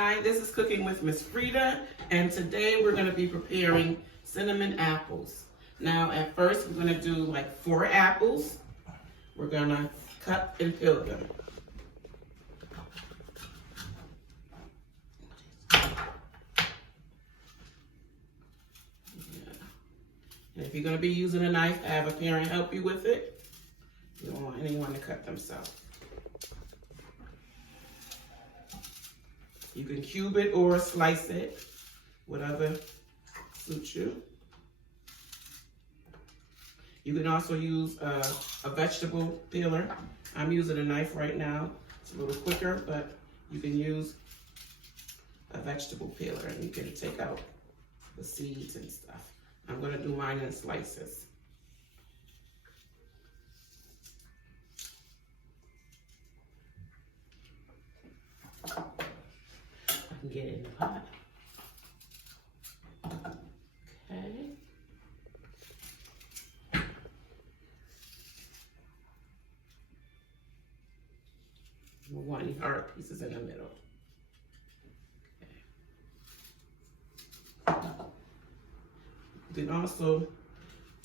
Hi, this is Cooking with Miss Freda, and today we're going to be preparing cinnamon apples. Now, at first, we're going to do like 4 apples. We're going to cut and peel them. And if you're going to be using a knife, have a parent help you with it. You don't want anyone to cut themselves. You can cube it or slice it, whatever suits you. You can also use a vegetable peeler. I'm using a knife right now. It's a little quicker, but you can use a vegetable peeler and you can take out the seeds and stuff. I'm gonna do mine in slices. I can get it in the pot. Okay. We want any hard pieces in the middle. Okay. You can also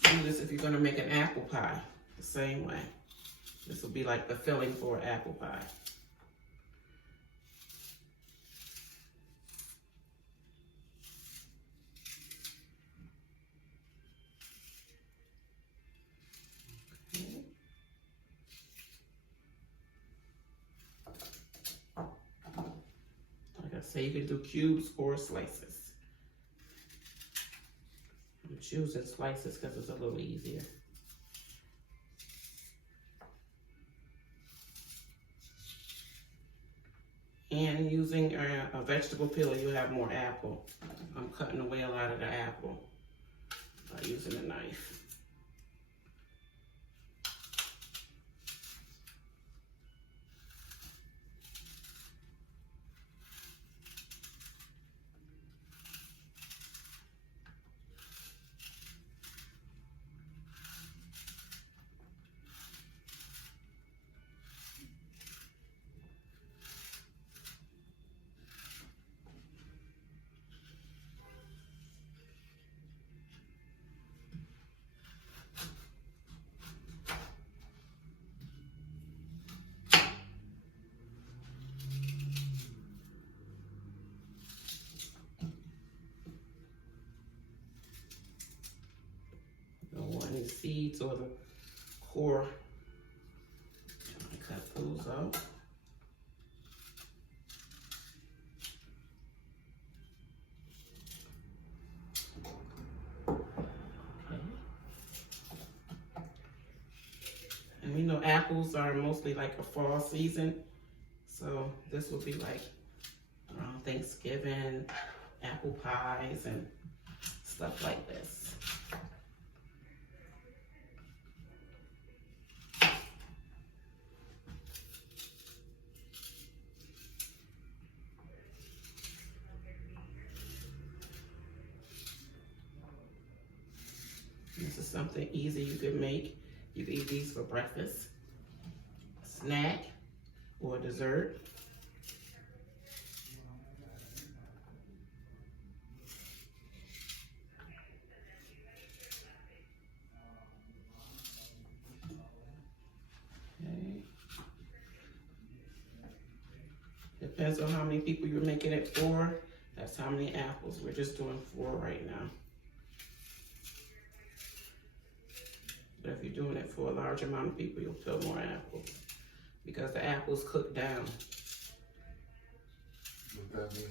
do this if you're gonna make an apple pie, the same way. This will be like the filling for an apple pie. So you can do cubes or slices. I'm choosing slices because it's a little easier. And using a vegetable peeler, you have more apple. I'm cutting away a lot of the apple by using a knife. Don't want any seeds or the core. I cut those out. And we know apples are mostly like a fall season. So this will be like around Thanksgiving, apple pies and stuff like this. This is something easy you can make. You can eat these for breakfast, snack, or dessert. Okay. Depends on how many people you're making it for. That's how many apples. We're just doing 4 right now. But if you're doing it for a large amount of people, you'll peel more apples because the apples cook down. What that mean?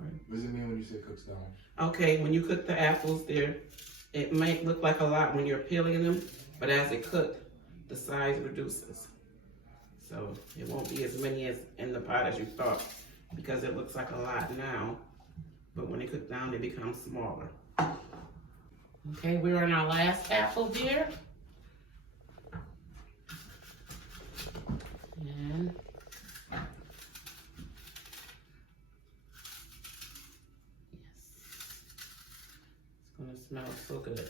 Right. What does it mean when you say cooks down? Okay, when you cook the apples, it might look like a lot when you're peeling them, but as it cooks, the size reduces. So it won't be as many as in the pot as you thought because it looks like a lot now, but when it cooks down, they become smaller. Okay, we're on our last apple here. And yes, it's gonna smell so good.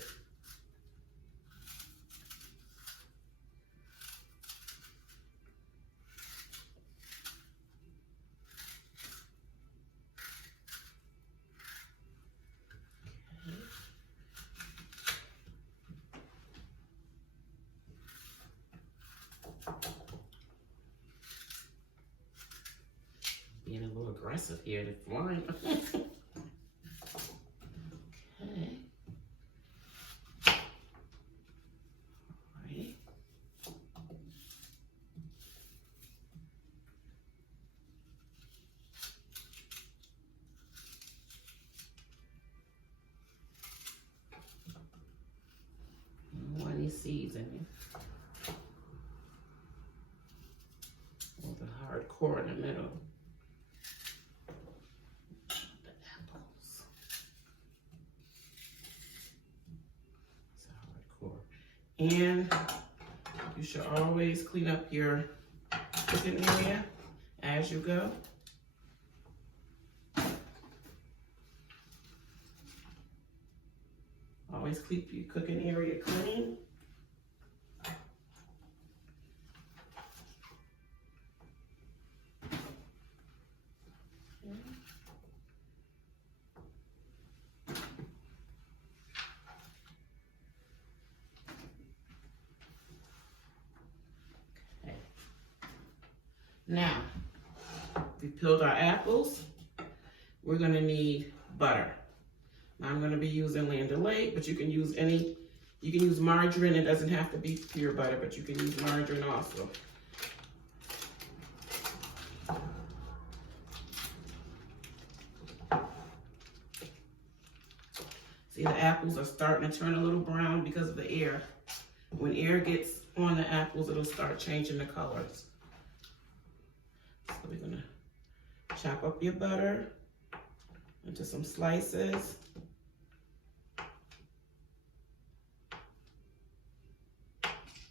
Being a little aggressive here, the flying. Okay. Alright. You want any seeds in it. Or the hard core in the middle. The apples. It's a hard core. And you should always clean up your cooking area as you go. Always keep your cooking area clean. Okay. Now, we peeled our apples. We're gonna need butter. I'm gonna be using Land O'Lakes, but you can use margarine. It doesn't have to be pure butter, but you can use margarine also. See, the apples are starting to turn a little brown because of the air. When air gets on the apples, it'll start changing the colors. So we're gonna chop up your butter into some slices.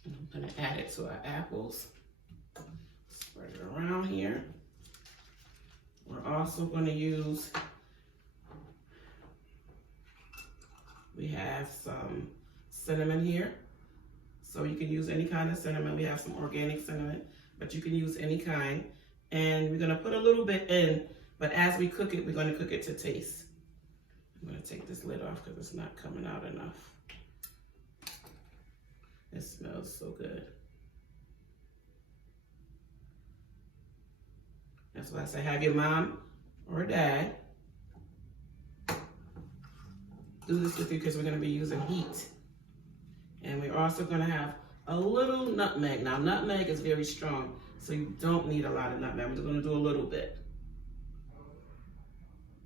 I'm gonna add it to our apples. Spread it around here. We're also gonna use, we have some cinnamon here. So you can use any kind of cinnamon. We have some organic cinnamon, but you can use any kind. And we're gonna put a little bit in, but as we cook it, we're gonna cook it to taste. I'm gonna take this lid off because it's not coming out enough. It smells so good. That's why I say have your mom or dad do this with you because we're gonna be using heat. And we're also gonna have a little nutmeg. Now nutmeg is very strong, so you don't need a lot of nutmeg. I'm just gonna do a little bit.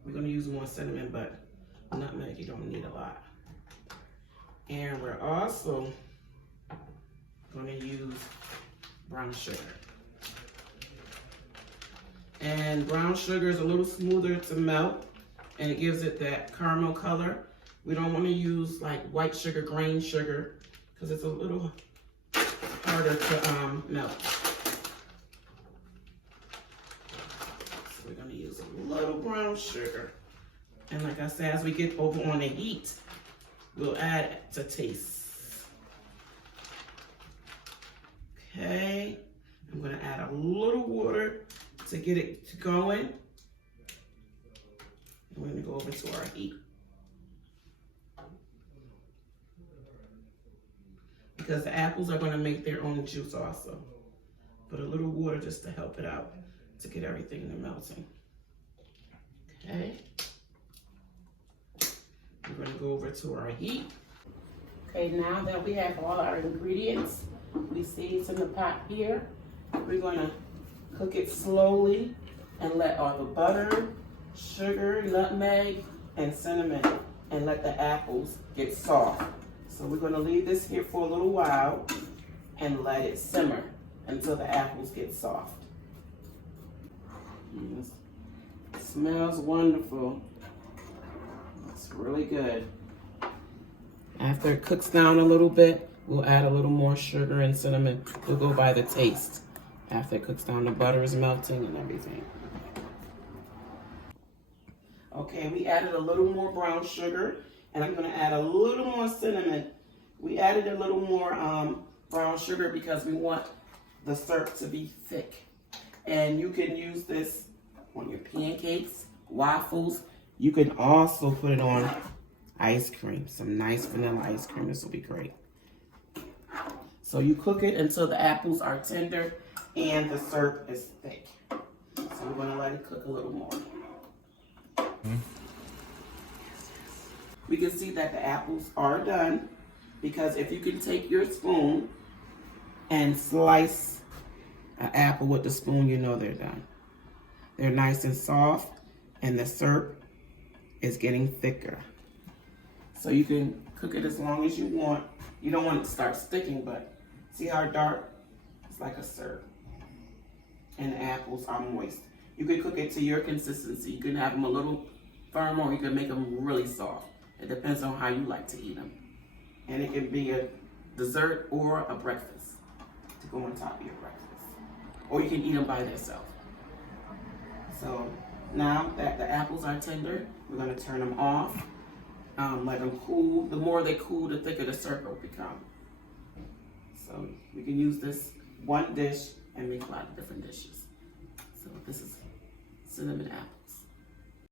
We're gonna use more cinnamon, but nutmeg you don't need a lot. And we're also gonna use brown sugar. And brown sugar is a little smoother to melt, and it gives it that caramel color. We don't want to use like white sugar, grain sugar, because it's a little harder to melt. So we're gonna use a little brown sugar. And like I said, as we get over on the heat, we'll add it to taste. Okay, I'm gonna add a little water to get it going. And we're gonna go over to our heat. Because the apples are gonna make their own juice also. Put a little water just to help it out, to get everything to melting. Okay. We're gonna go over to our heat. Okay, now that we have all our ingredients, we see it's in the pot here. We're gonna cook it slowly and let all the butter, sugar, nutmeg, and cinnamon, and let the apples get soft. So we're gonna leave this here for a little while and let it simmer until the apples get soft. It smells wonderful. It's really good. After it cooks down a little bit, we'll add a little more sugar and cinnamon. We'll go by the taste. After it cooks down, the butter is melting and everything. Okay, we added a little more brown sugar, and I'm gonna add a little more cinnamon. We added a little more brown sugar because we want the syrup to be thick. And you can use this on your pancakes, waffles. You can also put it on ice cream, some nice vanilla ice cream. This will be great. So you cook it until the apples are tender and the syrup is thick. So we're gonna let it cook a little more. We can see that the apples are done, because if you can take your spoon and slice an apple with the spoon, you know they're done. They're nice and soft, and the syrup is getting thicker. So you can cook it as long as you want. You don't want it to start sticking, but see how dark? It's like a syrup. And the apples are moist. You can cook it to your consistency. You can have them a little firm, or you can make them really soft. It depends on how you like to eat them. And it can be a dessert or a breakfast to go on top of your breakfast. Or you can eat them by themselves. So now that the apples are tender, we're gonna turn them off. Let them cool. The more they cool, the thicker the syrup will become. So we can use this one dish and make a lot of different dishes. So this is cinnamon apple.